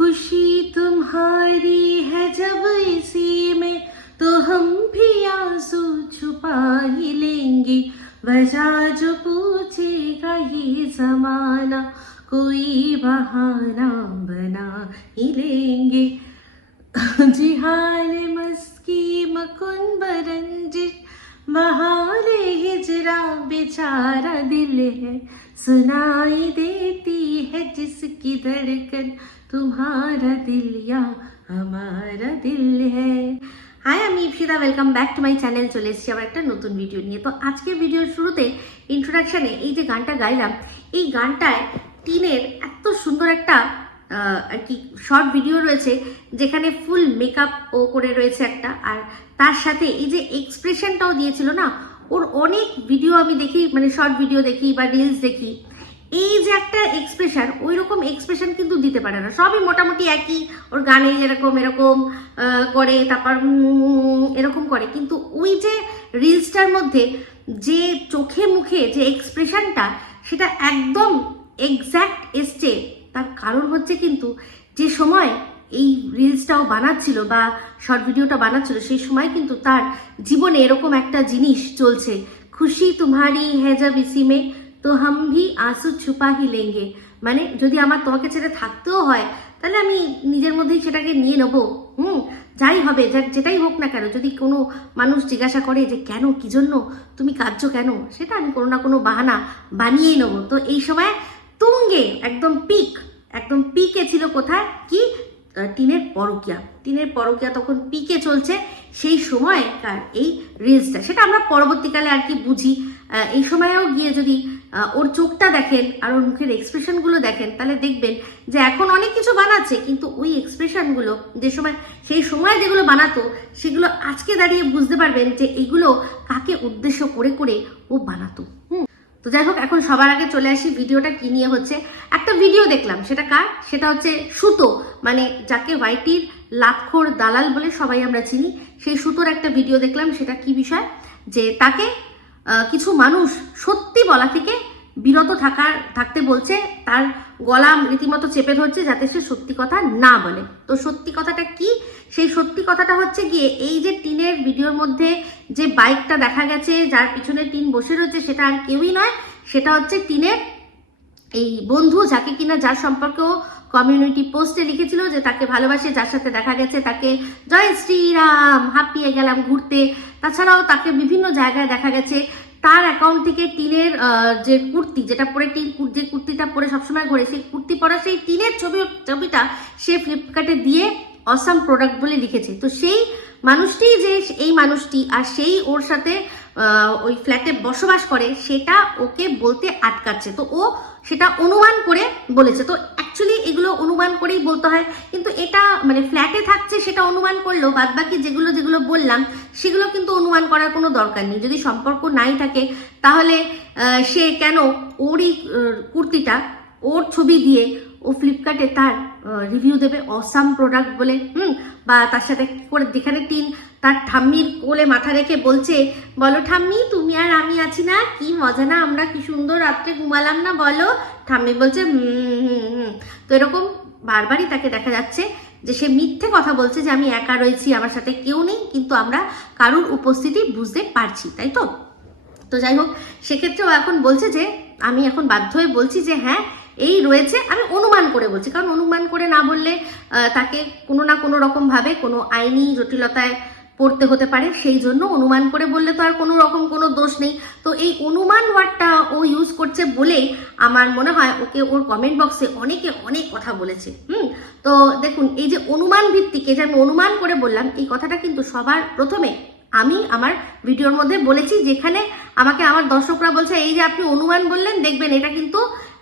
खुशी तुम्हारी है जब इसी में तो हम भी आंसू छुपा ही लेंगे। वजह जो पूछेगा ये जमाना कोई बहाना बना ही लेंगे। जिहाल मस्की मकुन बरंजिश बहारे हिजरा बेचारा दिल है। सुनाई देती है जिसकी धड़कन तुम्हारा दिल या हमारा दिल है। হাই, আমি Ipsita, welcome back to my channel. চলে এসেছি আবার একটা নতুন ভিডিও নিয়ে। তো আজকের ভিডিওর শুরুতে ইন্ট্রোডাকশানে এই যে গানটা গাইলাম, এই গানটায় টিনের এত সুন্দর একটা আর কি শর্ট ভিডিও রয়েছে যেখানে ফুল মেকআপ ও করে রয়েছে একটা, আর তার সাথে এই যে এক্সপ্রেশনটাও দিয়েছিল না, ওর অনেক ভিডিও আমি দেখি, মানে শর্ট ভিডিও দেখি বা রিলস দেখি, এই যে একটা এক্সপ্রেশন, ওই রকম এক্সপ্রেশন কিন্তু দিতে পারে না। সবই মোটামুটি একই, ওর গানে যেরকম এরকম করে, তারপর এরকম করে, কিন্তু ওই যে রিলসটার মধ্যে যে চোখে মুখে যে এক্সপ্রেশনটা, সেটা একদম এক্স্যাক্ট এসছে। তার কারণ হচ্ছে কিন্তু যে সময় এই রিলসটাও বানাচ্ছিল বা শর্ট ভিডিওটা বানাচ্ছিল, সেই সময় কিন্তু তার জীবনে এরকম একটা জিনিস চলছে, খুশি তুমহারি হ্যাঁ জব ইসি মে তো হাম ভি আঁসু ছুপা হি লেঙ্গে। মানে যদি আমার তোমাকে ছেড়ে থাকতেও হয় তাহলে আমি নিজের মধ্যেই সেটাকে নিয়ে নেবো। যাই হবে, যেটাই হোক না কেন, যদি কোনো মানুষ জিজ্ঞাসা করে যে কেন, কি জন্য তুমি কাঁদছো কেন, সেটা আমি কোনো না কোনো বাহানা বানিয়েই নেবো। তো এই সময় তুঙ্গে একদম পিকে ছিল কোথায়, কি টিনের পরকিয়া তখন পিকে চলছে। সেই সময়কার এই রিলসটা, সেটা আমরা পরবর্তীকালে আর কি বুঝি। এই সময়েও গিয়ে যদি ওর চোখটা দেখেন আর ওর মুখের এক্সপ্রেশনগুলো দেখেন, তাহলে দেখবেন যে এখন অনেক কিছু বানাচ্ছে, কিন্তু ওই এক্সপ্রেশনগুলো সেই সময় যেগুলো বানাতো, সেগুলো আজকে দাঁড়িয়ে বুঝতে পারবেন যে এইগুলো কাকে উদ্দেশ্য করে করে ও বানাতো। তো যাই হোক, এখন সবার আগে চলে আসি ভিডিওটা কি নিয়ে হচ্ছে। একটা ভিডিও দেখলাম, সেটা কার, সেটা হচ্ছে সুতো, মানে যাকে ওয়াইটির লাতখোর দালাল বলে সবাই আমরা চিনি, সেই সুতোর একটা ভিডিও দেখলাম। সেটা কি বিষয়, যে তাকে কিছু মানুষ সত্যি বলা থেকে বিরত থাকতে বলছে, তার গলা রীতিমতো চেপে ধরছে যাতে সে সত্যি কথা না বলে। তো সত্যি কথাটা কি, সেই সত্যি কথাটা হচ্ছে গিয়ে এই যে টিনের ভিডিওর মধ্যে যে বাইকটা দেখা গেছে, যার পিছনে টিন বসে রয়েছে, সেটা আর কেউই নয়, সেটা হচ্ছে টিনের এই বন্ধু, যাকে কিনা যার সম্পর্কেও কমিউনিটি পোস্টে লিখেছিল যে তাকে ভালোবাসে, যার সাথে দেখা গেছে তাকে জয় শ্রীরাম হাঁপিয়ে গেলাম ঘুরতে। তাছাড়াও তাকে বিভিন্ন জায়গায় দেখা গেছে তার অ্যাকাউন্ট থেকে টিনের যে কুর্তি, যেটা পরে যে কুর্তিটা পরে সবসময় ঘোরে, সেই কুর্তি পরা সেই টিনের ছবিটা সে ফ্লিপকার্টে দিয়ে অসাম প্রোডাক্ট বলে লিখেছে। তো সেই মানুষটি, যে এই মানুষটি আর সেই ওর সাথে ওই ফ্ল্যাটে বসবাস করে, সেটা ওকে বলতে আটকাচ্ছে। তো ও সেটা অনুমান করে বলেছে। তো অ্যাকচুয়ালি এগুলো অনুমান করেই বলতে হয়, কিন্তু এটা মানে ফ্ল্যাটে থাকছে সেটা অনুমান করলেও বাদ বাকি যেগুলো বললাম সেগুলো কিন্তু অনুমান করার কোনো দরকার নেই। যদি সম্পর্ক নাই থাকে তাহলে সে কেন ওরই কুর্তিটা, ওর ছবি দিয়ে ও ফ্লিপকার্টে তার রিভিউ দেবে অসাম প্রোডাক্ট বলে, বা তার সাথে করে, যেখানে টিন তার ঠাম্মির কোলে মাথা রেখে বলছে, বলো ঠাম্মি তুমি আর আমি আছি না, কি মজা না, আমরা কি সুন্দর রাত্রে ঘুমালাম না বলো। ঠাম্মি বলছে তো এরকম বারবারই তাকে দেখা যাচ্ছে যে সে মিথ্যে কথা বলছে, যে আমি একা রয়েছি, আমার সাথে কেউ নেই, কিন্তু আমরা কারুর উপস্থিতি বুঝতে পারছি, তাই তো। তো যাই হোক, সেক্ষেত্রেও এখন বলছে যে আমি এখন বাধ্য হয়ে বলছি যে হ্যাঁ এই রয়েছে, আমি অনুমান করে বলছি, কারণ অনুমান করে না বললে তাকে কোনো না কোনো রকম ভাবে কোনো আইনি জটিলতায় পড়তে হতে পারে, সেই জন্য অনুমান করে বললে তো আর কোনো রকম কোনো দোষ নেই। তো এই অনুমান ওয়ার্ডটা ও ইউজ করছে বলেই আমার মনে হয় ওকে ওর কমেন্ট বক্সে অনেকে অনেক কথা বলেছে। তো দেখুন, এই যে অনুমান ভিত্তিক, এই যে আমি অনুমান করে বললাম, এই কথাটা কিন্তু সবার প্রথমে আমি আমার ভিডিওর মধ্যে বলেছি, যেখানে আমাকে আমার দর্শকরা বলছে এই যে আপনি অনুমান বললেন, দেখবেন এটা কিন্তু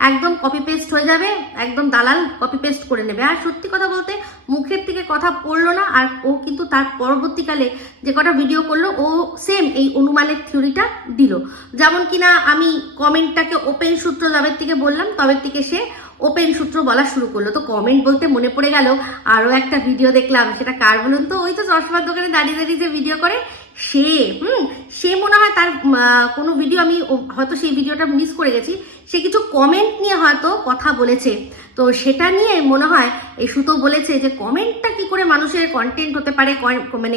একদম কপি পেস্ট হয়ে যাবে, একদম দালাল কপি পেস্ট করে নেবে। আর সত্যি কথা বলতে মুখের থেকে কথা পড়লো না, আর ও কিন্তু তার পরবর্তীকালে যে কটা ভিডিও করলো, ও সেম এই অনুমানের থিওরিটা দিল। যেমন কিনা আমি কমেন্টটাকে ওপেন সূত্র যাবের থেকে বললাম, তবের থেকে সে ওপেন সূত্র বলা শুরু করলো। তো কমেন্ট বলতে মনে পড়ে গেল আরও একটা ভিডিও দেখলাম, সেটা কার বলুন তো, ওই তো চশমার দোকানে দাঁড়িয়ে যে ভিডিও করে, সে সে মনে হয় তার কোনো ভিডিও, আমি হয়তো সেই ভিডিওটা মিস করে গেছি, সে কিছু কমেন্ট নিয়ে হয়তো কথা বলেছে, তো সেটা নিয়ে মনে হয় এই সুতো বলেছে যে কমেন্টটা কি করে মানুষের কন্টেন্ট হতে পারে, মানে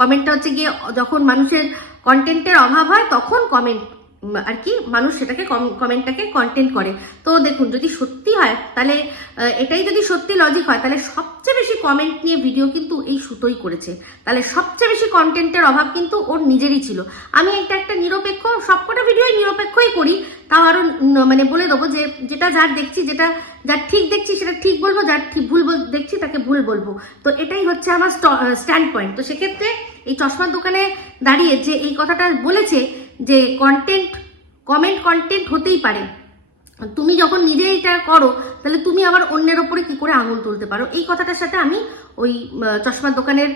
কমেন্টটা হচ্ছে গিয়ে যখন মানুষের কন্টেন্টের অভাব হয় তখন কমেন্ট আর কি মানুষ সেটাকে কমেন্টটাকে কন্টেন্ট করে। তো দেখুন, যদি সত্যি হয় তাহলে এটাই যদি সত্যি লজিক হয়, তাহলে সবচেয়ে বেশি কমেন্ট নিয়ে ভিডিও কিন্তু এই সুতোই করেছে, তাহলে সবচেয়ে বেশি কন্টেন্টের অভাব কিন্তু ওর নিজেরই ছিল। আমি এটা একটা নিরপেক্ষ, সবকটা ভিডিওই নিরপেক্ষই করি, তাও আরো মানে বলে দেবো যে যেটা যার দেখছি, যার ঠিক দেখছি সেটা ঠিক বলবো, যার ঠিক ভুল দেখছি তাকে ভুল বলবো। তো এটাই হচ্ছে আমার স্ট্যান্ড পয়েন্ট। তো সেক্ষেত্রে এই চশমার দোকানে দাঁড়িয়ে যে এই কথাটা বলেছে যে কন্টেন্ট হতেই পারে, তুমি যখন নিজে এটা করো তাহলে তুমি আবার অন্যের ওপরে কি করে আঙুল তুলতে পারো, এই কথাটার সাথে আমি ওই চশমার দোকানের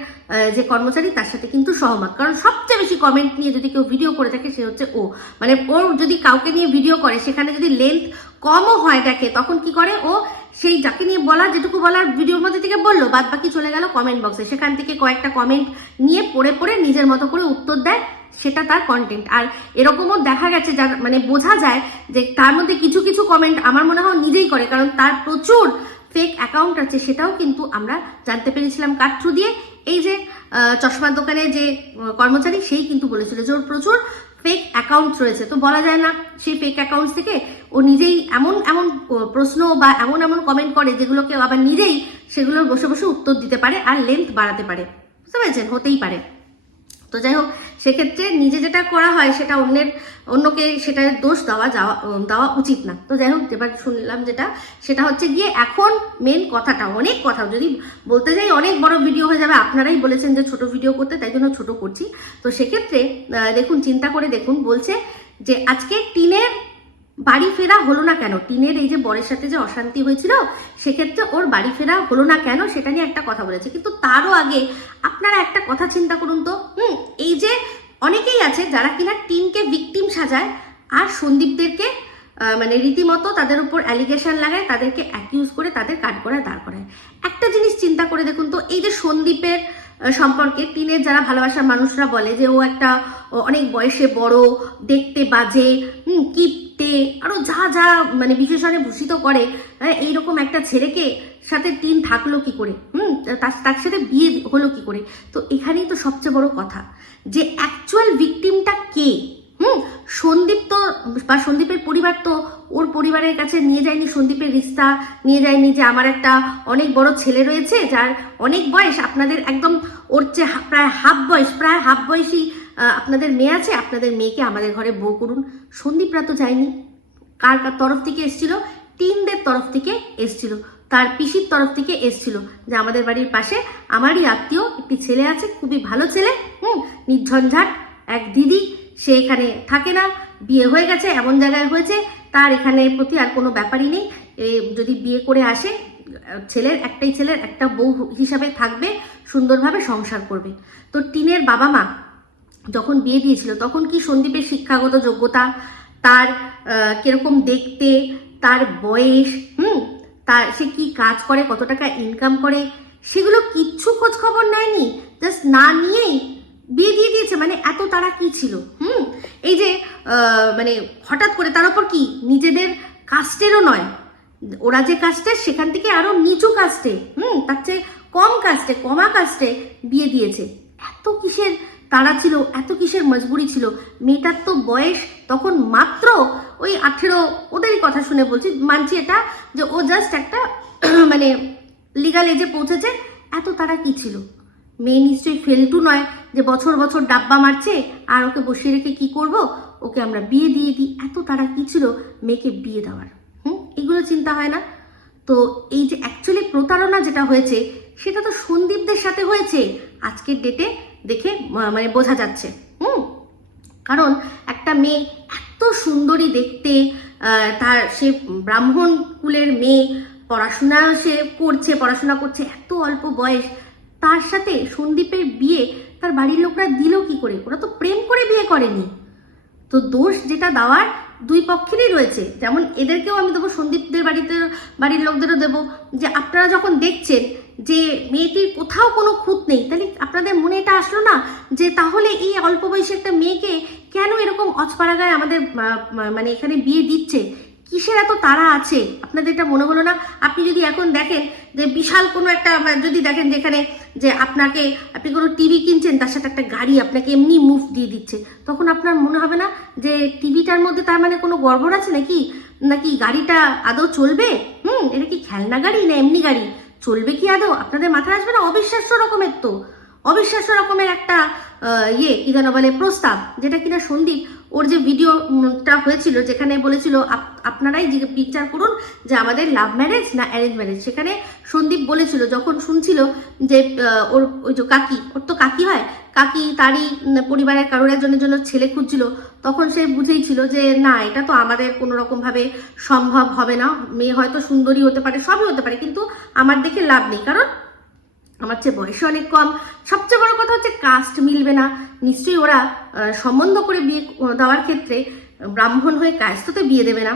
যে কর্মচারী তার সাথে কিন্তু সহমত। কারণ সবচেয়ে বেশি কমেন্ট নিয়ে যদি কেউ ভিডিও করে থাকে সে হচ্ছে ও, মানে ওর যদি কাউকে নিয়ে ভিডিও করে সেখানে যদি লেন্থ কমও হয় দেখে, তখন কি করে ও সেই যাকে নিয়ে বলার, যেটুকু বলার ভিডিওর মধ্যে থেকে বললো, বাদ বাকি চলে গেল কমেন্ট বক্সে, সেখান থেকে কয়েকটা কমেন্ট নিয়ে পড়ে নিজের মতো করে উত্তর দেয়, সেটা তার কন্টেন্ট। আর এরকমও দেখা গেছে, যা মানে বোঝা যায় যে তার মধ্যে কিছু কিছু কমেন্ট আমার মনে হয় নিজেই করে, কারণ তার প্রচুর ফেক অ্যাকাউন্ট আছে, সেটাও কিন্তু আমরা জানতে পেরেছিলাম কার থ্রু দিয়ে। এই যে চশমার দোকানে যে কর্মচারী, সেই কিন্তু বলেছিল যে ওর প্রচুর ফেক অ্যাকাউন্ট রয়েছে। তো বলা যায় না সেই ফেক অ্যাকাউন্টস থেকে ও নিজেই এমন এমন প্রশ্ন বা এমন এমন কমেন্ট করে যেগুলোকে আবার নিজেই সেগুলোর বসে বসে উত্তর দিতে পারে আর লেন্থ বাড়াতে পারে, বুঝতে পেরেছেন? হতেই পারে। তো যাই হোক, সেক্ষেত্রে নিজে যেটা করা হয় সেটা অন্যকে সেটা দোষ দেওয়া উচিত না। তো যাই হোক, এবার শুনলাম সেটা হচ্ছে গিয়ে এখন মেন কথাটা, অনেক কথা যদি বলতে যাই অনেক বড় ভিডিও হয়ে যাবে, আপনারাই বলেছেন যে ছোট ভিডিও করতে, তাই জন্য ছোট করছি। তো সেক্ষেত্রে দেখুন, চিন্তা করে দেখুন, বলছে যে আজকে টিনের বাড়ি ফেরা হলো না কেন, টিনের এই যে বরের সাথে যে অশান্তি হয়েছিল সেক্ষেত্রে ওর বাড়ি ফেরা হলো না কেন সেটা নিয়ে একটা কথা বলেছে। কিন্তু তারও আগে আপনারা একটা কথা চিন্তা করুন তো, এই যে অনেকেই আছে যারা কিনা টিনকে ভিকটিম সাজায় আর সন্দীপদেরকে মানে রীতিমতো তাদের উপর অ্যালিগেশন লাগায়, তাদেরকে অ্যাকিউজ করে তাদের কাঠগড়ায় দাঁড় করায়। একটা জিনিস চিন্তা করে দেখুন তো, এই যে সন্দীপের সম্পর্কে টিনের যারা ভালোবাসার মানুষরা বলে যে ও একটা অনেক বয়সে বড়, দেখতে বাজে, কিপটে, আরো যা যা মানে বিশেষণে ভূষিত করে, এইরকম একটা ছেলেকে সাথে টিন থাকলো কি করে, তার সাথে বিয়ে হলো কি করে? তো এখানেই তো সবচেয়ে বড় কথা যে অ্যাকচুয়াল ভিকটিমটা কে। সন্দীপ তো বা সন্দীপের পরিবার তো ওর পরিবারের কাছে নিয়ে যায়নি, সন্দীপের রিস্তা নিয়ে যায়নি যে আমার একটা অনেক বড় ছেলে রয়েছে যার অনেক বয়স, আপনাদের একদম ওর চেয়ে প্রায় হাফ বয়সী আপনাদের মেয়ে আছে, আপনাদের মেয়েকে আমাদের ঘরে বউ করুন। সন্দীপরা তো যায়নি। কার তরফ থেকে এসছিল? টিনদের তরফ থেকে এসছিল, তার পিসির তরফ থেকে এসছিল যে আমাদের বাড়ির পাশে আমারই আত্মীয় একটি ছেলে আছে, খুবই ভালো ছেলে, নির্ঝঞ্ঝাট এক দিদি, সে এখানে থাকে না, বিয়ে হয়ে গেছে, এমন জায়গায় হয়েছে তার এখানে প্রতি আর কোনো ব্যাপারই নেই, যদি বিয়ে করে আসে একটাই ছেলের একটা বউ হিসাবে থাকবে, সুন্দরভাবে সংসার করবে। তো টিনের বাবা মা যখন বিয়ে দিয়েছিল তখন কি সন্দীপের শিক্ষাগত যোগ্যতা, তার কিরকম দেখতে, তার বয়স, তার সে কি কাজ করে, কত টাকা ইনকাম করে, সেগুলো কিচ্ছু খোঁজ খবর নেয়নি, জাস্ট না নিয়েই বিয়ে দিয়ে দিয়েছে। মানে এত তারা কি ছিল? এই যে মানে হঠাৎ করে, তার উপর কি নিজেদের কাস্টেরও নয়, ওরা যে কাস্টের সেখান থেকে আরো নিচু কাস্টে, তার চেয়ে কমা কাস্টে বিয়ে দিয়েছে। এত কিসের তারা ছিল, এত কিসের মজবুরি ছিল? মেয়েটার তো বয়স তখন মাত্র ওই 18, ওদেরই কথা শুনে বলছি, মানছি এটা যে ও জাস্ট একটা মানে লিগাল এজে পৌঁছেছে। এত তারা কি ছিল? মেয়ে নিশ্চয়ই ফেলটু নয় যে বছর বছর ডাব্বা মারছে আর ওকে বসিয়ে রেখে কি করব, ওকে আমরা বিয়ে দিয়ে দিই। এত তারা কি ছিল মেয়েকে বিয়ে দেওয়ার? এগুলো চিন্তা হয় না? তো এই যে অ্যাকচুয়ালি প্রতারণা যেটা হয়েছে সেটা তো সন্দীপদের সাথে হয়েছে আজকের ডেটে দেখে মানে বোঝা যাচ্ছে। কারণ একটা মেয়ে এত সুন্দরী দেখতে, তার সে ব্রাহ্মণ কুলের মেয়ে, পড়াশোনা করছে, এত অল্প বয়স, তার সাথে সন্দীপের বিয়ে তার বাড়ির লোকরা দিল কি করে? ওরা তো প্রেম করে বিয়ে করেনি। তো দোষ যেটা দেওয়ার দুই পক্ষেরই রয়েছে, যেমন এদেরকেও আমি দেবো, সন্দীপদের বাড়ির লোকদেরও দেবো, যে আপনারা যখন দেখছেন যে মেয়েটির কোথাও কোনো খুঁত নেই, তাহলে আপনাদের মনে এটা আসলো না যে তাহলে এই অল্প বয়সী একটা মেয়েকে কেন এরকম অজপাড়াগায় আমাদের মানে এখানে বিয়ে দিচ্ছে, কিসের এত তাড়া আছে? আপনাদের এটা মনে হলো না? আপনি যদি এখন দেখেন যে বিশাল কোনো একটা, যদি দেখেন যেখানে যে আপনি কোনো টিভি কিনছেন, তার সাথে একটা গাড়ি আপনাকে এমনি মুভ দিয়ে দিচ্ছে, তখন আপনার মনে হবে না যে টিভিটার মধ্যে তার মানে কোনো গড়বড় আছে নাকি গাড়িটা আদৌ চলবে? এটা কি খেলনা গাড়ি না এমনি গাড়ি? চলবে কি আদৌ? আপনাদের মাথায় আসবে না? অবিশ্বাস্য রকমের, তো অবিশ্বাস্য রকমের একটা কি যেন বলে, প্রস্তাব, যেটা কিনা সন্দীপ ওর যে ভিডিওটা হয়েছিল যেখানে বলেছিল আপনারাই বিচার করুন যে আমাদের লাভ ম্যারেজ না অ্যারেঞ্জ ম্যারেজ, সেখানে সন্দীপ বলেছিল যখন শুনছিল যে ওর ওই যে ওর তো কাকি হয়, কাকি তারই পরিবারের কারোর একজনের জন্য ছেলে খুঁজছিল, তখন সে বুঝেই ছিল যে না, এটা তো আমাদের কোনো রকমভাবে সম্ভব হবে না, মেয়ে হয়তো সুন্দরী হতে পারে, সবই হতে পারে, কিন্তু আমার দেখে লাভ নেই, কারণ আমার চেয়ে বয়সে অনেক কম, সবচেয়ে বড় কথা হচ্ছে কাস্ট মিলবে না, নিশ্চয়ই ওরা সম্বন্ধ করে বিয়ে দেওয়ার ক্ষেত্রে ব্রাহ্মণ হয়ে কায়স্থতে বিয়ে দেবে না।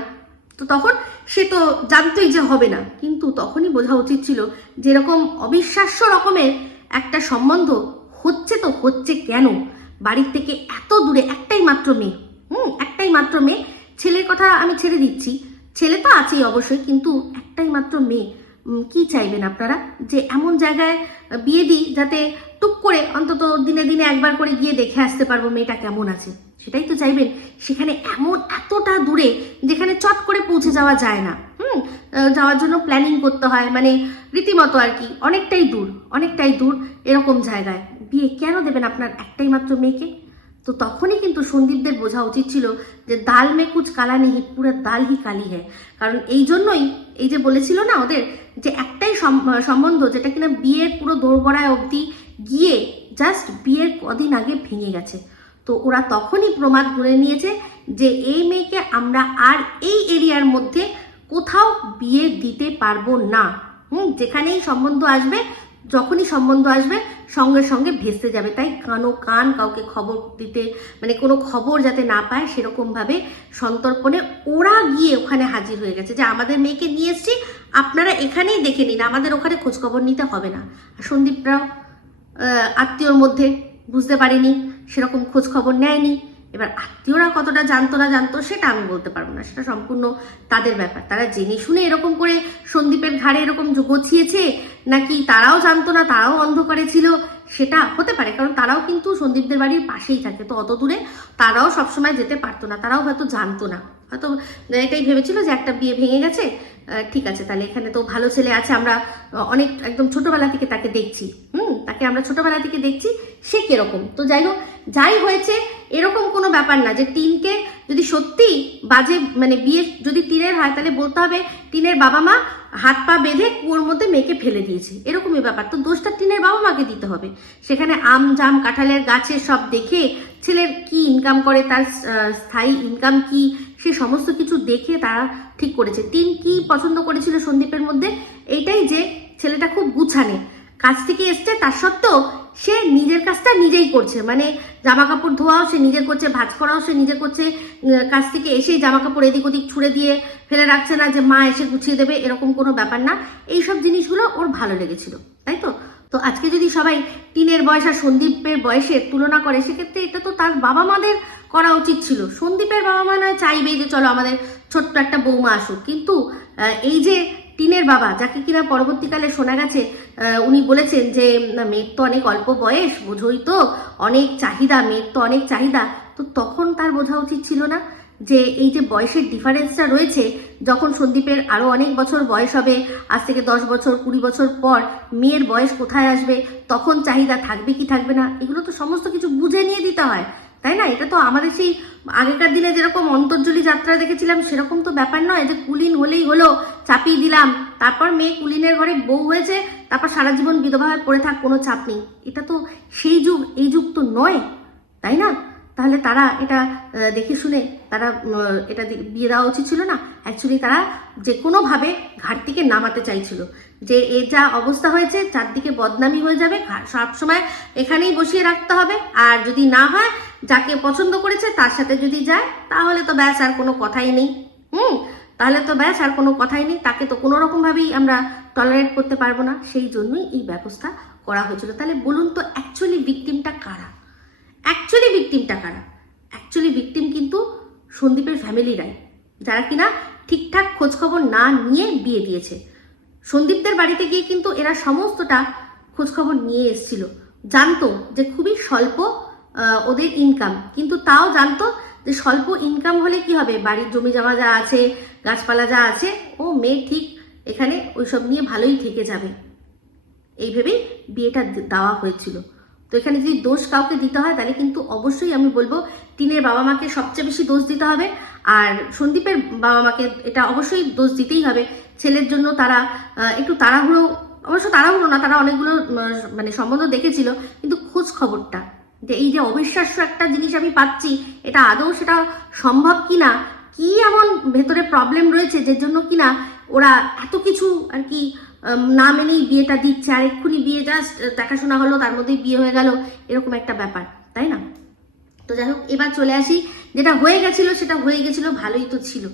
তো তখন সে তো জানতোই যে হবে না, কিন্তু তখনই বোঝা উচিত ছিল যেরকম অবিশ্বাস্য রকমের একটা সম্বন্ধ হচ্ছে, তো হচ্ছে কেন? বাড়ির থেকে এত দূরে একটাই মাত্র মেয়ে, ছেলের কথা আমি ছেড়ে দিচ্ছি, ছেলে তো আছেই অবশ্যই, কিন্তু একটাই মাত্র মেয়ে, কি চাইবেন আপনারা? যে এমন জায়গায় বিয়ে দিই যাতে টুক করে অন্তত দিনে দিনে একবার করে গিয়ে দেখে আসতে পারবো মেয়েটা কেমন আছে, সেটাই তো চাইবেন। সেখানে এতটা দূরে যেখানে চট করে পৌঁছে যাওয়া যায় না, যাওয়ার জন্য প্ল্যানিং করতে হয়, মানে রীতিমতো আর কি, অনেকটাই দূর এরকম জায়গায় বিয়ে কেন দেবেন আপনার একটাই মাত্র মেয়েকে? তো তখনই কিন্তু সন্দীপদের বোঝা উচিত ছিল যে দাল মে কুচ কালা নেই, পুরো দাল হি কালি হ্যায়। কারণ এই জন্যই এই যে বলেছিল না ওদের যে একটাই সম্বন্ধ, যেটা কিনা বিয়ের পুরো দোরগোড়ায় অবধি গিয়ে জাস্ট বিয়ের কদিন আগে ভেঙে গেছে, তো ওরা তখনই প্রমাদ করে নিয়েছে যে এই মেয়েকে আমরা আর এই এরিয়ার মধ্যে কোথাও বিয়ে দিতে পারবো না। যেখানেই সম্বন্ধ আসবে, যখনই সম্বন্ধ আসবে সঙ্গে সঙ্গে ভেস্তে যাবে, তাই কান কাউকে খবর দিতে, মানে কোনো খবর যাতে না পায় সেরকমভাবে সন্তর্পণে ওরা গিয়ে ওখানে হাজির হয়ে গেছে যে আমাদের মেয়েকে নিয়ে এসছি, আপনারা এখানেই দেখে নিন, আমাদের ওখানে খোঁজখবর নিতে হবে না। আর সন্দীপরাও আত্মীয়র মধ্যে বুঝতে পারেনি, সেরকম খোঁজ খবর নেয়নি। এবার আত্মীয়রা কতটা জানতো না জানতো সেটা আমি বলতে পারবো না, সেটা সম্পূর্ণ তাদের ব্যাপার, তারা জেনে শুনে এরকম করে সন্দীপের ঘাড়ে এরকম গছিয়েছে, নাকি তারাও জানতো না, তারাও অন্ধকারে ছিল, সেটা হতে পারে, কারণ তারাও কিন্তু সন্দীপদের বাড়ির পাশেই থাকে, তো অত দূরে তারাও সবসময় যেতে পারতো না, তারাও হয়তো জানতো না, হয়তো এটাই ভেবেছিল যে একটা বিয়ে ভেঙে গেছে, ঠিক আছে, তাহলে এখানে তো ভালো ছেলে আছে, আমরা অনেক একদম ছোটবেলা থেকে তাকে দেখছি, তাকে আমরা ছোটবেলা থেকে দেখছি, সে কিরকম। তো যাই হোক, যাই হয়েছে, এরকম কোনো ব্যাপার না যে টিনকে যদি সত্যি বাজে, মানে বিয়ে যদি টিনের হয়, তাহলে বলতে হবে টিনের বাবা মা হাত পা বেঁধে কুয়োর মধ্যে মেয়েকে ফেলে দিয়েছে, এরকমই ব্যাপার, তো দোষটা টিনের বাবা মাকে দিতে হবে। সেখানে আম জাম কাঁঠালের গাছে সব দেখে, ছেলের কি ইনকাম করে, তার স্থায়ী ইনকাম কি, সে সমস্ত কিছু দেখে তারা ঠিক করেছে। টিন কি পছন্দ করেছিল সন্দীপের মধ্যে? এইটাই যে ছেলেটা খুব গুছানে, কাজ থেকে এসছে, তার সত্ত্বেও সে নিজের কাজটা নিজেই করছে, মানে জামা কাপড় ধোয়াও সে নিজে করছে, ভাঁজ করাও সে নিজে করছে, কাজ থেকে এসেই জামা কাপড় এদিক ওদিক ছুড়ে দিয়ে ফেলে রাখছে না যে মা এসে গুছিয়ে দেবে, এরকম কোনো ব্যাপার না। এইসব জিনিসগুলো ওর ভালো লেগেছিল, তাই তো। তো আজকে যদি সবাই টিনের বয়স আর সন্দীপের বয়সের তুলনা করে, সেক্ষেত্রে এটা তো তার বাবা মাদের করা উচিত ছিল। সন্দীপের বাবা মা নয় চাইবেই যে চলো আমাদের ছোট্ট একটা বৌমা আসুক, কিন্তু এই যে টিনের বাবা, যাকে কিনা পরবর্তীকালে শোনা গেছে উনি বলেছেন যে মেয়ের তো অনেক অল্প বয়স, বোঝোই তো, অনেক চাহিদা, মেয়ের তো অনেক চাহিদা, তো তখন তার বোঝা উচিত ছিল না যে এই যে বয়সের ডিফারেন্সটা রয়েছে, যখন সন্দীপের আরও অনেক বছর বয়স হবে, আজ থেকে 10 বছর 20 বছর পর মেয়ের বয়স কোথায় আসবে, তখন চাহিদা থাকবে কি থাকবে না, এগুলো তো সমস্ত কিছু বুঝে নিয়ে দিতে হয়, তাই না? এটা তো আমাদের সেই আগেকার দিনে যেরকম অন্তর্জলি যাত্রা দেখেছিলাম সেরকম তো ব্যাপার নয় যে কুলিন হলেই হলো, চাপিয়ে দিলাম, তারপর মেয়ে কুলিনের ঘরে বউ হয়েছে, তারপর সারা জীবন বিধবা হয়ে পড়ে থাক, কোনো চাপ নেই। এটা তো সেই যুগ, এই যুগ তো নয়, তাই না? তাহলে তারা এটা দেখে শুনে তারা এটা বিয়ে দেওয়া উচিত ছিল না। অ্যাকচুয়ালি তারা যে কোনোভাবে ঘাট থেকে নামাতে চাইছিল, যে এ যা অবস্থা হয়েছে, চারদিকে বদনামি হয়ে যাবে, সবসময় এখানেই বসিয়ে রাখতে হবে, আর যদি না হয় যাকে পছন্দ করেছে তার সাথে যদি যায় তাহলে তো ব্যাস আর কোনো কথাই নেই। তাহলে তো ব্যাস আর কোনো কথাই নেই, তাকে তো কোনো রকমভাবেই আমরা টলারেট করতে পারবো না। সেই জন্যই এই ব্যবস্থা করা হয়েছিল। তাহলে বলুন তো অ্যাকচুয়ালি ভিকটিমটা কারা? অ্যাকচুয়ালি ভিকটিম কিন্তু সন্দীপের ফ্যামিলিরাই, যারা কিনা ঠিকঠাক খোঁজখবর না নিয়ে বিয়ে দিয়েছে। সন্দীপদের বাড়িতে গিয়ে কিন্তু এরা সমস্তটা খোঁজখবর নিয়ে এসেছিল, জানতো যে খুবই স্বল্প ওদের ইনকাম, কিন্তু তাও জানতো যে স্বল্প ইনকাম হলে কি হবে, বাড়ির জমি জমা যা আছে, গাছপালা যা আছে, ও মেয়ে ঠিক এখানে ওইসব নিয়ে ভালোই থেকে যাবে, এই ভেবেই বিয়েটা দেওয়া হয়েছিল। তো এখানে যদি দোষ কাউকে দিতে হয় তাহলে কিন্তু অবশ্যই আমি বলবো টিনের বাবা মাকে সবচেয়ে বেশি দোষ দিতে হবে, আর সন্দীপের বাবা মাকে এটা অবশ্যই দোষ দিতেই হবে। ছেলের জন্য তারা একটু তাড়াহুড়ো, অবশ্য তাড়াহুড়ো না, তারা অনেকগুলো মানে সম্বন্ধ দেখেছিল, কিন্তু খোঁজ খবরটা যে এই যে অবিশ্বাস্য একটা জিনিস আমি পাচ্ছি, এটা আদৌ সেটা সম্ভব কিনা, কি এমন ভেতরে প্রবলেম রয়েছে যে জন্য কিনা ওরা এত কিছু আর কি না মেনেই বিয়েটা দিচ্ছে, আর এক্ষুনি বিয়ে জাস্ট দেখাশোনা হলো তার মধ্যেই বিয়ে হয়ে গেল, এরকম একটা ব্যাপার, তাই না? তো যাই হোক, এবার চলে আসি, যেটা হয়ে গেছিল সেটা হয়ে গেছিল, ভালোই ছিল,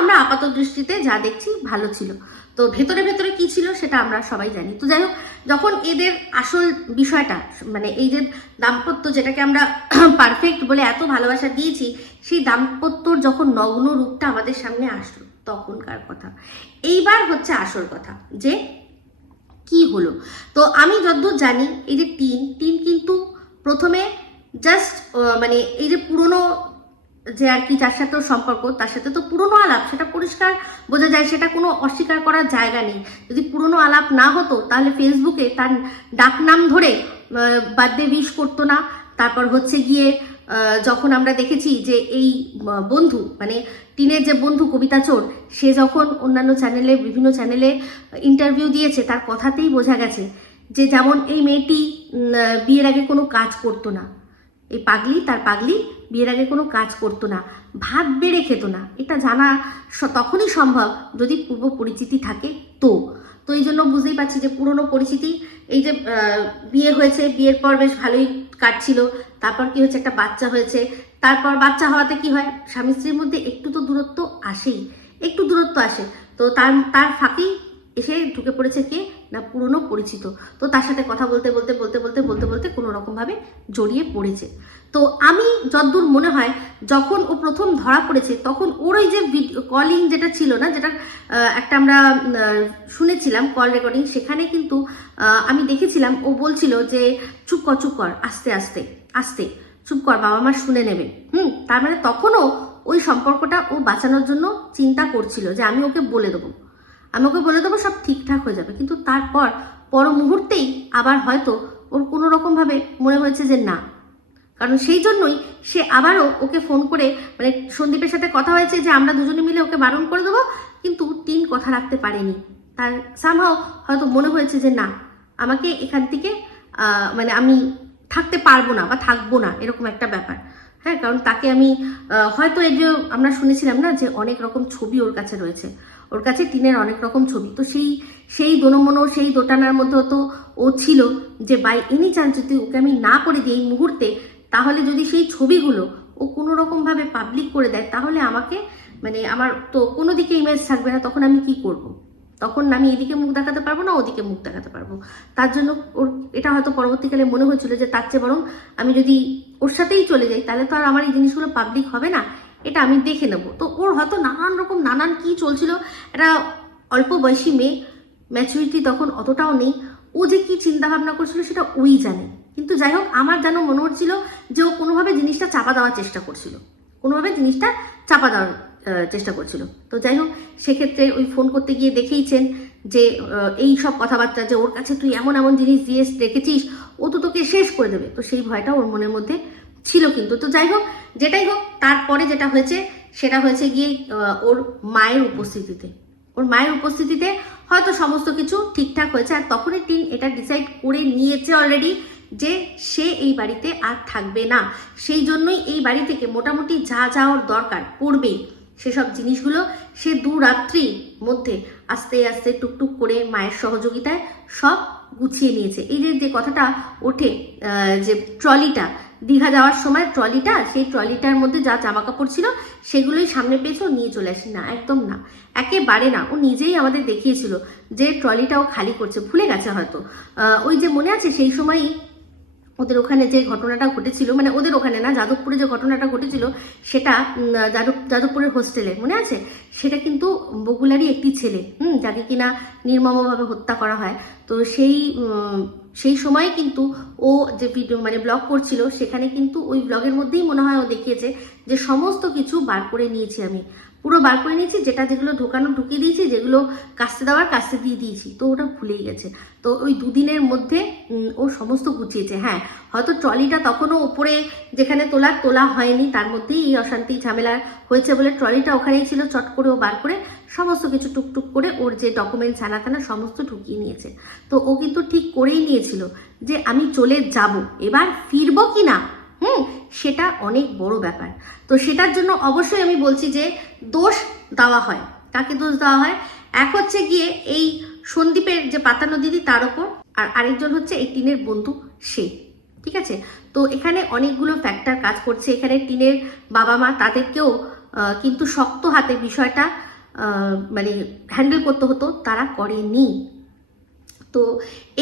আমরা আপাত দৃষ্টিতে যা দেখছি ভালো ছিল। তো ভেতরে ভেতরে কি ছিল সেটা আমরা সবাই জানি। তো যাই হোক, যখন এদের আসল বিষয়টা মানে এই যে দাম্পত্য, যেটাকে আমরা পারফেক্ট বলে এত ভালোবাসা দিয়েছি, সেই দাম্পত্যর যখন নগ্ন রূপটা আমাদের সামনে আসলো তখনকার কথা। এইবার হচ্ছে আসল কথা যে কি হলো। তো আমি যতদূর জানি, এই যে টিন কিন্তু প্রথমে জাস্ট মানে এই যে পুরনো যে আর কি যার সাথেও সম্পর্ক, তার সাথে তো পুরনো আলাপ, সেটা পরিষ্কার বোঝা যায়, সেটা কোনো অস্বীকার করার জায়গা নেই। যদি পুরনো আলাপ না হতো তাহলে ফেসবুকে তার ডাকনাম ধরে বার্থডে উইশ করতো না। তারপর হচ্ছে গিয়ে যখন আমরা দেখেছি যে এই বন্ধু মানে টিনের যে বন্ধু কবিতা চোর, সে যখন অন্যান্য চ্যানেলে বিভিন্ন চ্যানেলে ইন্টারভিউ দিয়েছে, তার কথাতেই বোঝা গেছে যে যেমন এই মেয়েটি বিয়ের আগে কোনো কাজ করতো না, এই তার পাগলি বিয়ের আগে কোনো কাজ করতো না, ভাত বেড়ে খেত না, এটা জানা তখনই সম্ভব যদি পূর্ব পরিচিতি থাকে। তো এই জন্য বুঝতেই পারছি যে পুরনো পরিচিতি, এই যে বিয়ে হয়েছে, বিয়ের পর বেশ ভালোই কাটছিল, তারপর কি হচ্ছে, একটা বাচ্চা হয়েছে, তারপর বাচ্চা হওয়াতে কি হয়, স্বামী স্ত্রীর মধ্যে একটু তো দূরত্ব আসে। তো তার ফাঁকেই এসে ঢুকে পড়েছে কে না, পুরনো পরিচিত। তো তার সাথে কথা বলতে কোনো রকমভাবে জড়িয়ে পড়েছে। তো আমি যতদূর মনে হয়, যখন ও প্রথম ধরা পড়েছে তখন ওর ওই যে কলিং যেটা ছিল না, যেটা একটা আমরা শুনেছিলাম কল রেকর্ডিং, সেখানে কিন্তু আমি দেখেছিলাম ও বলছিল যে চুপ কর, আস্তে চুপ কর, বাবা মা শুনে নেবে। তার মানে তখনও ওই সম্পর্কটা ও বাঁচানোর জন্য চিন্তা করছিল যে আমি ওকে বলে দেবো, সব ঠিকঠাক হয়ে যাবে। কিন্তু তারপর পর মুহূর্তেই আবার হয়তো ওর কোনো রকমভাবে মনে হয়েছে যে না, কারণ সেই জন্যই সে আবারও ওকে ফোন করে, মানে সন্দীপের সাথে কথা হয়েছে যে আমরা দুজনে মিলে ওকে বারণ করে দেবো, কিন্তু টিন কথা রাখতে পারেনি। তার সামহাও হয়তো মনে হয়েছে যে না, আমাকে এখান থেকে মানে আমি থাকতে পারবো না বা থাকবো না, এরকম একটা ব্যাপার। হ্যাঁ, কারণ তাকে আমি হয়তো এই যে আমরা শুনেছিলাম না যে অনেক রকম ছবি ওর কাছে রয়েছে, ওর কাছে টিনের অনেক রকম ছবি। তো সেই দোনমনো, সেই দোটানার মধ্যে তো ও ছিল যে বাই এনি চান্স যদি ওকে আমি না করে দিই এই মুহূর্তে, তাহলে যদি সেই ছবিগুলো ও কোনো রকমভাবে পাবলিক করে দেয়, তাহলে আমাকে মানে আমার তো কোনো দিকে ইমেজ থাকবে না, তখন আমি কি করব? তখন আমি এদিকে মুখ দেখাতে পারবো না, ওদিকে মুখ দেখাতে পারবো। তার জন্য ওর এটা হয়তো পরবর্তীকালে মনে হয়েছিল যে তার চেয়ে বরং আমি যদি ওর সাথেই চলে যাই, তাহলে তো আর আমার এই জিনিসগুলো পাবলিক হবে না, এটা আমি দেখে নেবো। তো ওর হয়তো নানান কি চলছিল, একটা অল্প বয়সী মেয়ে, ম্যাচুরিটি তখন অতটাও নেই, ও যে কি চিন্তা ভাবনা করছিল সেটা ওই জানে। কিন্তু যাই হোক, আমার যেন মনে হচ্ছিল যে ও কোনোভাবে জিনিসটা চাপা দেওয়ার চেষ্টা করছিল, তো যাই হোক, সেক্ষেত্রে ওই ফোন করতে গিয়ে দেখেইছেন যে এই সব কথাবার্তা, যে ওর কাছে তুই এমন জিনিস দিয়ে রেখেছিস, ও তো তোকে শেষ করে দেবে। তো সেই ভয়টা ওর মনের মধ্যে ছিল। কিন্তু তো যাই হোক, যেটাই হোক, তারপরে যেটা হয়েছে সেটা হয়েছে গিয়ে ওর মায়ের উপস্থিতিতে হয়তো সমস্ত কিছু ঠিকঠাক হয়েছে। আর তখনই টিন এটা ডিসাইড করে নিয়েছে অলরেডি যে সে এই বাড়িতে আর থাকবে না। সেই জন্যই এই বাড়ি থেকে মোটামুটি যা ওর দরকার পড়বেই, সেসব জিনিসগুলো সে 2 রাত্রির মধ্যে আস্তে আস্তে টুকটুক করে মায়ের সহযোগিতায় সব গুছিয়ে নিয়েছে। এই যে কথাটা ওঠে যে ট্রলিটা, দীঘা যাওয়ার সময় ট্রলিটা, সেই ট্রলিটার মধ্যে যা জামা কাপড় ছিল সেগুলোই সামনে পেয়েছে, ও নিয়ে চলে আসি না, একদম না, একেবারে না। ও নিজেই আমাদের দেখিয়েছিল যে ট্রলিটাও খালি করছে, ভুলে গেছে হয়তো। ওই যে মনে আছে সেই সময়ই ওদের ওখানে যে ঘটনাটা ঘটেছিল, মানে ওদের ওখানে না, যাদবপুরে যে ঘটনাটা ঘটেছিল সেটা যাদবপুরের হোস্টেলে মনে আছে, সেটা কিন্তু বগুলারই একটি ছেলে, যাকে কিনা নির্মমভাবে হত্যা করা হয়। তো সেই সময় কিন্তু ও যে ভিডিও মানে ব্লগ করছিল, সেখানে কিন্তু ওই ব্লগের মধ্যেই মনে হয় ও দেখিয়েছে যে সমস্ত কিছু বার করে নিয়েছি, আমি পুরো বার করে নিয়েছি, যেগুলো ঢোকানো ঢুকিয়ে দিয়েছি, যেগুলো কাস্তে দেওয়ার কাস্তে দিয়ে দিয়েছি। তো ওটা ভুলেই গেছে। তো ওই দুদিনের মধ্যে ও সমস্ত গুছিয়েছে। হ্যাঁ, হয়তো ট্রলিটা তখনও উপরে যেখানে তোলা হয়নি, তার মধ্যেই এই অশান্তি ঝামেলা হয়েছে বলে ট্রলিটা ওখানেই ছিল, চট করে ও বার করে সমস্ত কিছু টুকটুক করে ওর যে ডকুমেন্টস আনা সমস্ত ঢুকিয়ে নিয়েছে। তো ও কিন্তু ঠিক করেই নিয়েছিল যে আমি চলে যাব, এবার ফিরবো কি না সেটা অনেক বড় ব্যাপার। তো সেটার জন্য অবশ্যই আমি বলছি যে দোষ দেওয়া হয়। কাকে দোষ দেওয়া হয়? এক হচ্ছে গিয়ে এই সন্দীপের যে পাতানো দিদি তার ওপর, আর আরেকজন হচ্ছে এই টিনের বন্ধু সে, ঠিক আছে? তো এখানে অনেকগুলো ফ্যাক্টর কাজ করছে। এখানে টিনের বাবা মা তাদেরকেও কিন্তু শক্ত হাতে বিষয়টা মানে হ্যান্ডেল করতে হতো, তারা করেনি। তো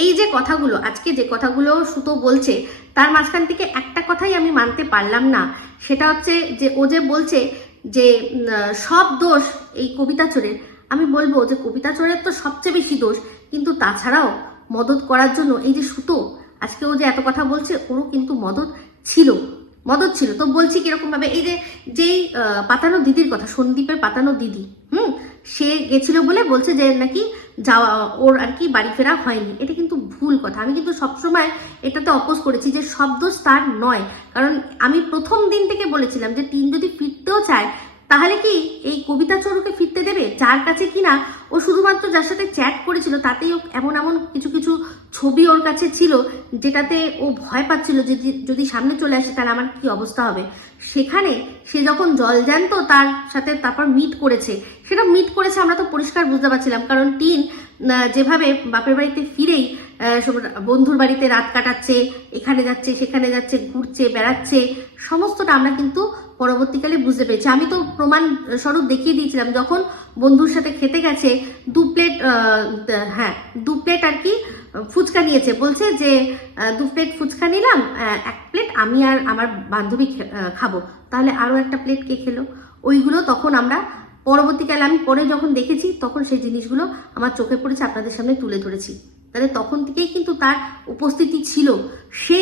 এই যে কথাগুলো, আজকে যে কথাগুলো সুতো বলছে, তার মাঝখান থেকে একটা কথাই আমি মানতে পারলাম না, সেটা হচ্ছে যে ও যে বলছে যে সব দোষ এই কবিতা চোরের। আমি বলবো যে কবিতা চোরের তো সবচেয়ে বেশি দোষ, কিন্তু তাছাড়াও মদত করার জন্য এই যে সুতো আজকে ও যে এত কথা বলছে, ওরও কিন্তু মদত ছিল। তো বলছি কিরকম ভাবে, এই যেই পাতানো দিদির কথা, সন্দীপের পাতানো দিদি, সে গেছিল বলে বলছে যে নাকি যাওয়া ওর আর কি বাড়ি ফেরা হয়নি। এটা কিন্তু ভুল কথা। আমি কিন্তু সবসময় এটাতে অপোজ করেছি যে সব দোষ তার নয়। কারণ আমি প্রথম দিন থেকে বলেছিলাম যে টিন যদি ফিরতেও চায়, তাহলে কি এই কবিতা চোরকে ফিরতে দেবে, যার কাছে কিনা ও শুধুমাত্র যার সাথে চ্যাট করেছিল তাতেই এমন কিছু ছবি ওর কাছে ছিল, যেটাতে ও ভয় পাচ্ছিল যে যদি সামনে চলে আসে তাহলে আমার কি অবস্থা হবে। সেখানে সে যখন জলজ্যান্ত তার সাথে তারপর মিট করেছে, আমরা তো পরিষ্কার বুঝতে পারছিলাম। কারণ টিন যেভাবে বাপের বাড়িতে ফিরেই বন্ধুর বাড়িতে রাত কাটাচ্ছে, এখানে যাচ্ছে সেখানে যাচ্ছে, ঘুরছে বেড়াচ্ছে, সমস্তটা আমরা কিন্তু পরবর্তীকালে বুঝতে পেরেছি। আমি তো প্রমাণ স্বরূপ দেখিয়ে দিয়েছিলাম, যখন বন্ধুর সাথে খেতে গেছে, দু প্লেট আর কি ফুচকা নিয়েছে, বলছে যে 2 প্লেট ফুচকা নিলাম, 1 প্লেট আমি আর আমার বান্ধবী খাবো, তাহলে আরও 1টা প্লেট কে খেলো? ওইগুলো তখন আমরা পরবর্তীকালে আমি পরে যখন দেখেছি, তখন সেই জিনিসগুলো আমার চোখে পড়েছে, আপনাদের সামনে তুলে ধরেছি। তাহলে তখন থেকেই কিন্তু তার উপস্থিতি ছিল। সে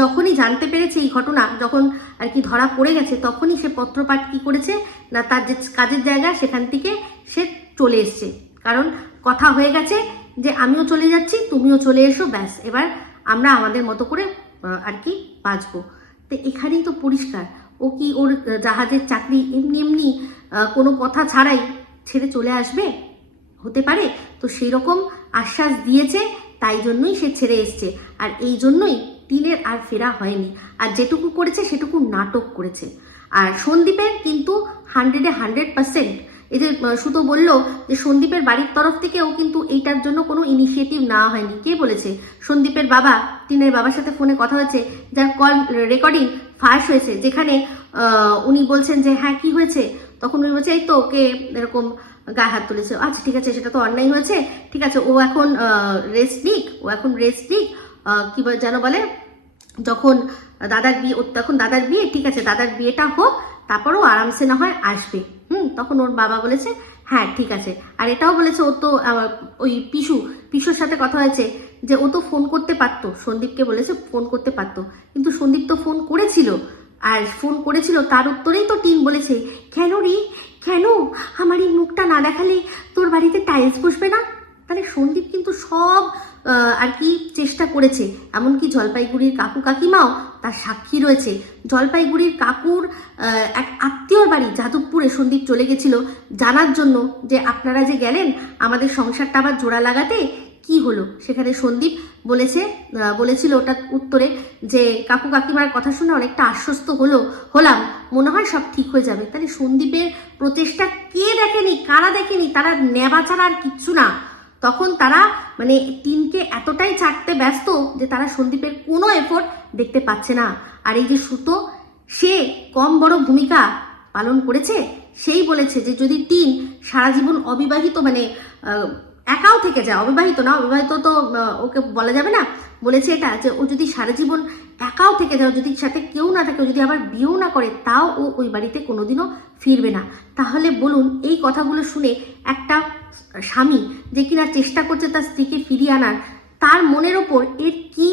যখনই জানতে পেরেছে এই ঘটনা, যখন আর কি ধরা পড়ে গেছে, তখনই সে পত্রপাঠ কি করেছে না, তার যে কাজের জায়গা সেখান থেকে সে চলে এসছে। কারণ কথা হয়ে গেছে যে আমিও চলে যাচ্ছি, তুমিও চলে এসো, ব্যাস এবার আমরা আমাদের মতো করে আর কি বাঁচবো। তো এখানেই তো পরিষ্কার, ও কি ওর জাহাজের চাকরি এমনি কোনো কথা ছাড়াই ছেড়ে চলে আসবে? হতে পারে? তো সেই রকম আশ্বাস দিয়েছে, তাই জন্যই সে ছেড়ে এসছে। আর এই জন্যই টিনের আর ফেরা হয়নি। আর যেটুকু করেছে সেটুকু নাটক করেছে। আর সন্দীপের কিন্তু 100-এ 100%, এই যে সুতো বললো যে সন্দীপের বাড়ির তরফ থেকেও কিন্তু এইটার জন্য কোনো ইনিশিয়েটিভ নেওয়া হয়নি। কে বলেছে? সন্দীপের বাবা, টিনের বাবার সাথে ফোনে কথা হয়েছে, যার কল রেকর্ডিং ফাঁস হয়েছে, যেখানে উনি বলছেন যে হ্যাঁ কি হয়েছে, তখন উনি বলছে এই তো ওকে এরকম গায়ে হাত তুলেছে। আচ্ছা ঠিক আছে, সেটা তো অন্যায় হয়েছে, ঠিক আছে ও এখন রেস্ট নিক, কি যেন বলে, যখন দাদার বিয়ে, তখন দাদার বিয়ে, ঠিক আছে দাদার বিয়েটা হোক, তারপরও আরামসে না হয় আসবে। তখন ওর বাবা বলেছে হ্যাঁ ঠিক আছে। আর এটাও বলেছে ও তো ওই পিসুর সাথে কথা হয়েছে যে ও তো ফোন করতে পারতো, সন্দীপকে বলেছে ফোন করতে পারতো, কিন্তু সন্দীপ তো ফোন করেছিল, তার উত্তরেই তো টিন বলেছে কেন রে, কেন আমার এই মুখটা না দেখালে তোর বাড়িতে টাইলস বসবে না? তাহলে সন্দীপ কিন্তু সব আর কি চেষ্টা করেছে। এমনকি জলপাইগুড়ির কাকু কাকিমাও তার সাক্ষী রয়েছে। জলপাইগুড়ির কাকুর এক আত্মীয়র বাড়ি যাদবপুরে সন্দীপ চলে গেছিল জানার জন্য যে আপনারা যে গেলেন আমাদের সংসারটা আবার জোড়া লাগাতে, কি হলো? সেখানে সন্দীপ বলেছিল ওটার উত্তরে যে কাকু কাকিমার কথা শুনে অনেকটা আশ্বস্ত হলাম, মনে হয় সব ঠিক হয়ে যাবে। তাহলে সন্দীপের প্রচেষ্টা কে দেখেনি, কারা দেখেনি? তারা নেবা ছাড়া আর কিচ্ছু না। তখন তারা মানে টিনকে এতটাই চাটতে ব্যস্ত যে তারা সন্দীপের কোনো এফোর্ট দেখতে পাচ্ছে না। আর এই যে সুতো, সে কম বড় ভূমিকা পালন করেছে। সেই বলেছে যে যদি টিন সারা জীবন অবিবাহিত মানে একাও থেকে যায়, অবিবাহিত না, অবিবাহিত তো ওকে বলা যাবে না, বলেছে এটা যে ও যদি সারা জীবন একাও থেকে যায়, যদি সাথে কেউ না থাকে, যদি আবার বিয়েও না করে, তাও ও ওই বাড়িতে কোনোদিনও ফিরবে না। তাহলে বলুন এই কথাগুলো শুনে একটা স্বামী যে কিনা চেষ্টা করছে তার স্ত্রীকে ফিরিয়ে আনার, তার মনের ওপর এর কি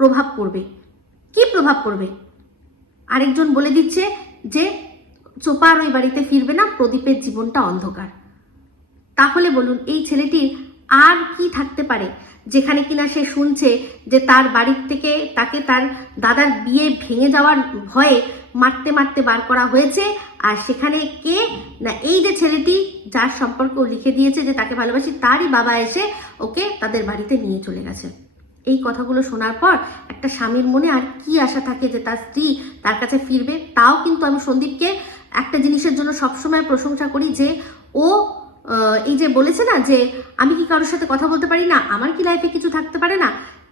প্রভাব পড়বে, কি প্রভাব পড়বে? আরেকজন বলে দিচ্ছে যে চোপার ওই বাড়িতে ফিরবে না, প্রদীপের জীবনটা অন্ধকার। তাহলে বলুন এই ছেলেটির আর কি থাকতে পারে, যেখানে কিনা সে শুনছে যে তার বাড়ির থেকে তাকে তার দাদার বিয়ে ভেঙে যাওয়ার ভয়ে মারতে মারতে বার করা হয়েছে। আর সেখানে কে না, এই যে ছেলেটি যার সম্পর্ক লিখে দিয়েছে যে তাকে ভালোবাসি, তারই বাবা এসে ওকে তাদের বাড়িতে নিয়ে চলে গেছে। এই কথাগুলো শোনার পর একটা স্বামীর মনে আর কি আশা থাকে যে তার স্ত্রী তার কাছে ফিরবে? তাও কিন্তু আমি সন্দীপকে একটা জিনিসের জন্য সবসময় প্রশংসা করি, যে ও এই যে বলেছে না যে আমি কি কারোর সাথে কথা বলতে পারি না, আমার কি লাইফে কিছু থাকতে পারে না,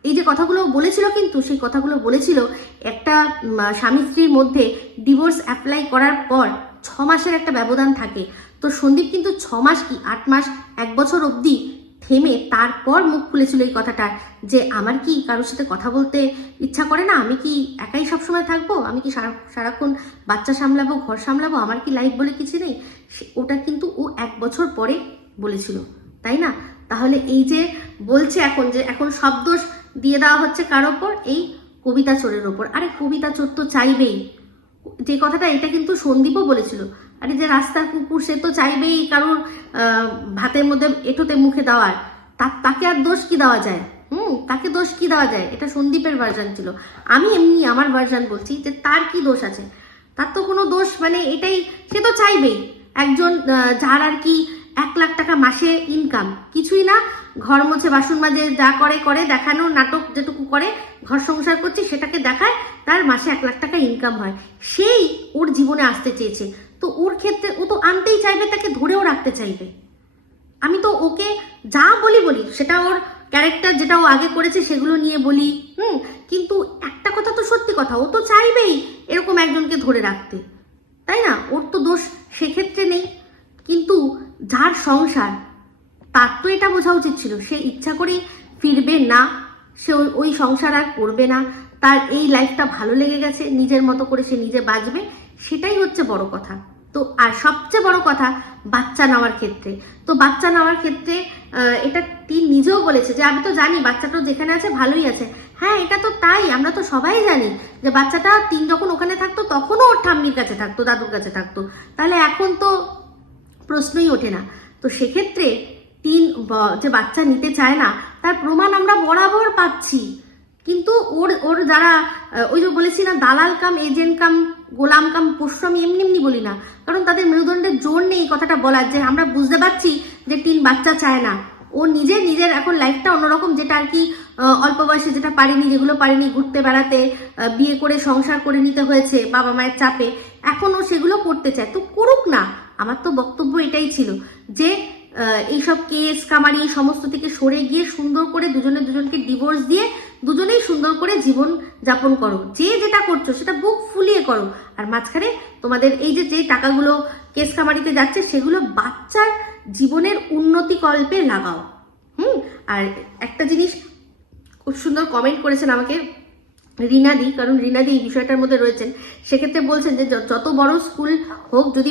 এই যে কথাগুলো বলেছিল, কিন্তু সেই কথাগুলো বলেছিল একটা স্বামী স্ত্রীর মধ্যে ডিভোর্স অ্যাপ্লাই করার পর 6 মাসের একটা ব্যবধান থাকে। তো সন্দীপ কিন্তু 6 মাস কি 8 মাস 1 বছর অবধি থেমে তারপর মুখ খুলেছিল এই কথাটা, যে আমার কি কারোর সাথে কথা বলতে ইচ্ছা করে না, আমি কি একাই সবসময় থাকবো, আমি কি সারাক্ষণ বাচ্চা সামলাবো, ঘর সামলাবো, আমার কি লাইফ বলে কিছু নেই। ওটা কিন্তু ও 1 বছর পরে বলেছিল, তাই না? তাহলে এই যে বলছে এখন যে এখন সব দোষ দিয়ে দেওয়া হচ্ছে কার ওপর, এই কবিতা চোরের ওপর। আরে কবিতা চোর তো চাইবেই, যে কথাটা এটা কিন্তু সন্দীপও বলেছিল, আরে যে রাস্তার কুকুর সে তো চাইবেই কারোর ভাতের মধ্যে এঁঠোতে মুখে দেওয়ার, তাকে আর দোষ কি দেওয়া যায়? তাকে দোষ কি দেওয়া যায়? এটা সন্দীপের ভার্সন ছিল। আমি এমনি আমার ভার্সন বলছি যে তার কি দোষ আছে, তার তো কোনো দোষ মানে এটাই, সে তো চাইবেই একজন যার আর কি 1 লাখ টাকা মাসে ইনকাম, কিছুই না, ঘর মোছে বাসন মাজে যা করে করে দেখানো, নাটক যেটুকু করে ঘর সংসার করছে সেটাকে দেখায়, তার মাসে 1 লাখ টাকা ইনকাম হয়, সেই ওর জীবনে আসতে চেয়েছে। তো ওর ক্ষেত্রে ও তো আনতেই চাইবে, তাকে ধরেও রাখতে চাইবে। আমি তো ওকে যা বলি সেটা ওর ক্যারেক্টার যেটা ও আগে করেছে সেগুলো নিয়ে বলি, কিন্তু একটা কথা তো সত্যি কথা, ও তো চাইবেই এরকম একজনকে ধরে রাখতে, তাই না? ওর তো দোষ সেক্ষেত্রে নেই। কিন্তু যার সংসার, তার তো এটা বোঝা উচিত ছিল সে ইচ্ছা করেই ফিরবে না, সে ওই সংসার আর করবে না, তার এই লাইফটা ভালো লেগে গেছে, নিজের মতো করে সে নিজে বাঁচবে, সেটাই হচ্ছে বড় কথা। তো আর সবচেয়ে বড় কথা বাচ্চা নেওয়ার ক্ষেত্রে, তো বাচ্চা নেওয়ার ক্ষেত্রে এটা টিন নিজেও বলেছে যে আমি তো জানি বাচ্চাটা যেখানে আছে ভালোই আছে। হ্যাঁ, এটা তো তাই, আমরা তো সবাই জানি যে বাচ্চাটা টিন যখন ওখানে থাকতো তখনও ওর ঠাম্মির কাছে থাকতো, দাদুর কাছে থাকতো, তাহলে এখন তো প্রশ্নই ওঠে না। তো সেক্ষেত্রে টিন যে বাচ্চা নিতে চায় না তার প্রমাণ আমরা বরাবর পাচ্ছি। কিন্তু ওর যারা ওই যে বলেছি না, দালাল কাম এজেন্ট কাম গোলাম কাম পোষ্য, আমি এমনি বলি না, কারণ তাদের মেরুদণ্ডের জোর নেই এই কথাটা বলার, যে আমরা বুঝতে পারছি যে টিন বাচ্চা চায় না, ও নিজের এখন লাইফটা অন্যরকম, যেটা আর কি অল্প বয়সে যেটা পারেনি, যেগুলো পারেনি, ঘুরতে বেড়াতে, বিয়ে করে সংসার করে নিতে হয়েছে বাবা মায়ের চাপে, এখন ও সেগুলো করতে চায়, তো করুক না। আমার তো বক্তব্য এটাই ছিল যে এইসব কেস কামারি সমস্ত থেকে সরে গিয়ে সুন্দর করে দুজনকে ডিভোর্স দিয়ে দুজনেই সুন্দর করে জীবন যাপন করো, যে যেটা করছো সেটা বুক ফুলিয়ে করো, আর মাঝখানে তোমাদের এই যে টাকাগুলো কেস কামারিতে যাচ্ছে সেগুলো বাচ্চার জীবনের উন্নতি কল্পে লাগাও। আর একটা জিনিস খুব সুন্দর কমেন্ট করেছেন আমাকে রিনাদি, কারণ রিনাদি এই বিষয়টার মধ্যে রয়েছেন, সেক্ষেত্রে বলছেন যে যত বড় স্কুল হোক, যদি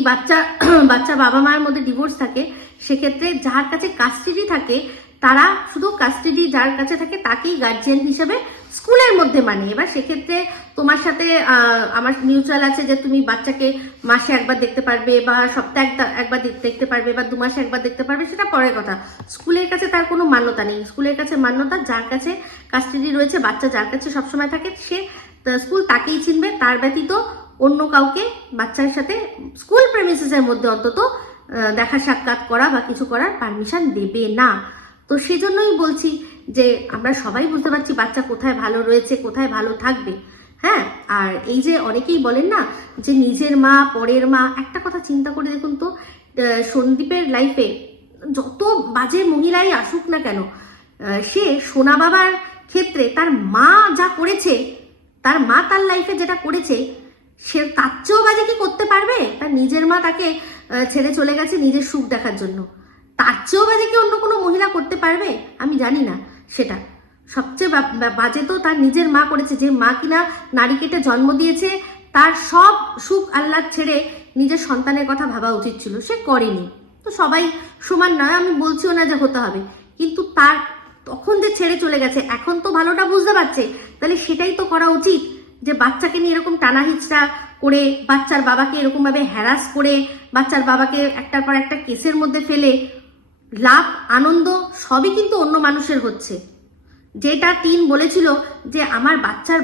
বাচ্চা বাবা মায়ের মধ্যে ডিভোর্স থাকে, সেক্ষেত্রে যার কাছে কাস্টাডি থাকে তারা শুধু কাস্টাডি যার কাছে থাকে তাকেই গার্জিয়ান হিসেবে স্কুলের মধ্যে মানে। এবার সেক্ষেত্রে তোমার সাথে আমার মিউচুয়াল আছে যে তুমি বাচ্চাকে মাসে একবার দেখতে পারবে, বা সপ্তাহে একবার দেখতে পারবে, বা 2 মাসে একবার দেখতে পারবে, সেটা পরের কথা। স্কুলের কাছে তার কোনো মান্যতা নেই। স্কুলের কাছে মান্যতা যার কাছে কাস্টাডি রয়েছে, বাচ্চা যার কাছে সবসময় থাকে, সে স্কুল তাকেই চিনবে, তার ব্যতীত অন্য কাউকে বাচ্চার সাথে স্কুল প্রেমিসেসের মধ্যে অন্তত দেখা সাক্ষাৎ করা বা কিছু করার পারমিশন দেবে না। তো সেজন্যই বলছি যে আমরা সবাই বুঝতে পারছি বাচ্চা কোথায় ভালো রয়েছে, কোথায় ভালো থাকবে। হ্যাঁ, আর এই যে অনেকেই বলেন না যে নিজের মা পরের মা, একটা কথা চিন্তা করে দেখুন তো, সন্দীপের লাইফে যত বাজে মহিলাই আসুক না কেন, সে সোনা বাবার ক্ষেত্রে তার মা যা করেছে, তার মা তার লাইফে যেটা করেছে, সে তার চেয়েও বাজে কি করতে পারবে? তার নিজের মা তাকে ছেড়ে চলে গেছে নিজের সুখ দেখার জন্য, তার চেয়েও বাজে কি অন্য কোনো মহিলা করতে পারবে? আমি জানি না। সেটা সবচেয়ে বাজে তো তার নিজের মা করেছে, যে মা কিনা নারী কেটে জন্ম দিয়েছে, তার সব সুখ আহ্লাদ ছেড়ে নিজের সন্তানের কথা ভাবা উচিত ছিল, সে করেনি। তো সবাই সমান নয়, আমি বলছিও না যে হতে হবে, কিন্তু তার তখন যে ছেড়ে চলে গেছে, এখন তো ভালোটা বুঝতে পারছে, তাহলে সেটাই তো করা উচিত, যে বাচ্চাকে নিয়ে এরকম টানা হিচড়া করে, বাচ্চার বাবাকে এরকমভাবে হ্যারাস করে, বাচ্চার বাবাকে একটার পর একটা কেসের মধ্যে ফেলে, লাভ আনন্দ সবই কিন্তু অন্য মানুষের হচ্ছে। যেটা টিন বলেছিল যে আমার বাচ্চার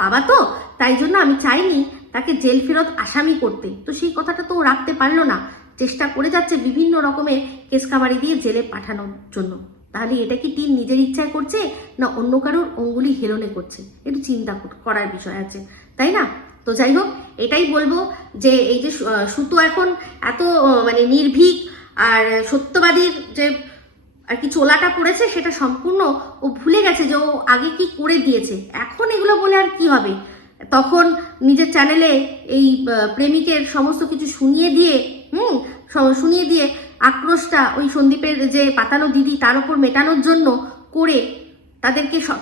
বাবা তো, তাই জন্য আমি চাইনি তাকে জেল ফেরত আসামি করতে, তো সেই কথাটা তো রাখতে পারলো না, চেষ্টা করে যাচ্ছে বিভিন্ন রকমের কেস কামারি দিয়ে জেলে পাঠানোর জন্য। তাহলে এটা কি টিন নিজের ইচ্ছায় করছে, না অন্য কারোর অঙ্গুলি হেলনে করছে? একটু চিন্তা করার বিষয় আছে, তাই না? তো যাই হোক, এটাই বলবো যে এই যে সুতো এখন এত মানে নির্ভীক আর সত্যবাদীর যে আর কি চোলাটা পড়েছে, সেটা সম্পূর্ণ ও ভুলে গেছে যে ও আগে কি করে দিয়েছে। এখন এগুলো বলে আর কি হবে? তখন নিজের চ্যানেলে এই প্রেমিকের সমস্ত কিছু শুনিয়ে দিয়ে আক্রোশটা ওই সন্দীপের যে পাতানো দিদি তার উপর মেটানোর জন্য করে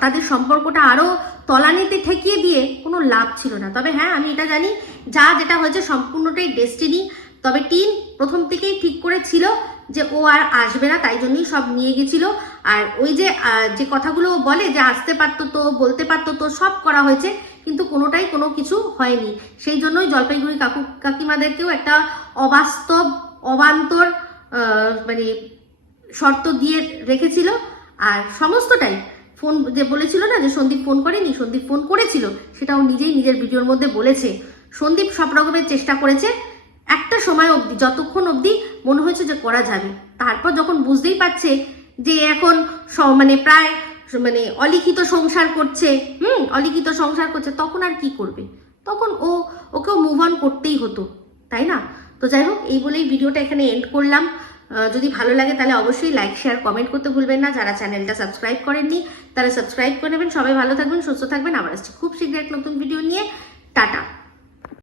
তাদের সম্পর্কটা আরো তলানিতে ঠেকিয়ে দিয়ে কোনো লাভ ছিল না। তবে হ্যাঁ, আমি এটা জানি, যেটা হয়েছে সম্পূর্ণটাই ডেস্টিনি। তবে টিন প্রথম থেকেই ঠিক করেছিল যে ও আর আসবে না, তাই জন্যই সব নিয়ে গেছিল। আর ওই যে কথাগুলো বলে যে আসতে পারতো তো, বলতে পারতো তো, সব করা হয়েছে, কিন্তু কোনোটাই কোনো কিছু হয়নি। সেই জন্যই জলপাইগুড়ি কাকিমাদেরকেও একটা অবাস্তব অবান্তর মানে শর্ত দিয়ে রেখেছিল। আর সমস্তটাই ফোন যে বলেছিল না যে সন্দীপ ফোন করেনি, সন্দীপ ফোন করেছিল, সেটাও নিজেই নিজের ভিডিওর মধ্যে বলেছে। সন্দীপ সব রকমের চেষ্টা করেছে একটা সময় অবধি, যতক্ষণ অবধি মনে হয়েছে যে করা যাবে। তারপর যখন বুঝতেই পারছে যে এখন মানে প্রায় মানে অলিখিত সংসার করছে, তখন আর কি করবে? তখন ওকেও মুভ অন করতেই হতো, তাই না? তো যাই হোক, এই বলেই ভিডিওটা এখানে এন্ড করলাম। যদি ভালো লাগে তাহলে অবশ্যই লাইক, শেয়ার, কমেন্ট করতে ভুলবেন না। যারা চ্যানেলটা সাবস্ক্রাইব করেননি তারা সাবস্ক্রাইব করে নেবেন। সবাই ভালো থাকবেন, সুস্থ থাকবেন। আবার আসছি খুব শীঘ্রই এক নতুন ভিডিও নিয়ে। টাটা।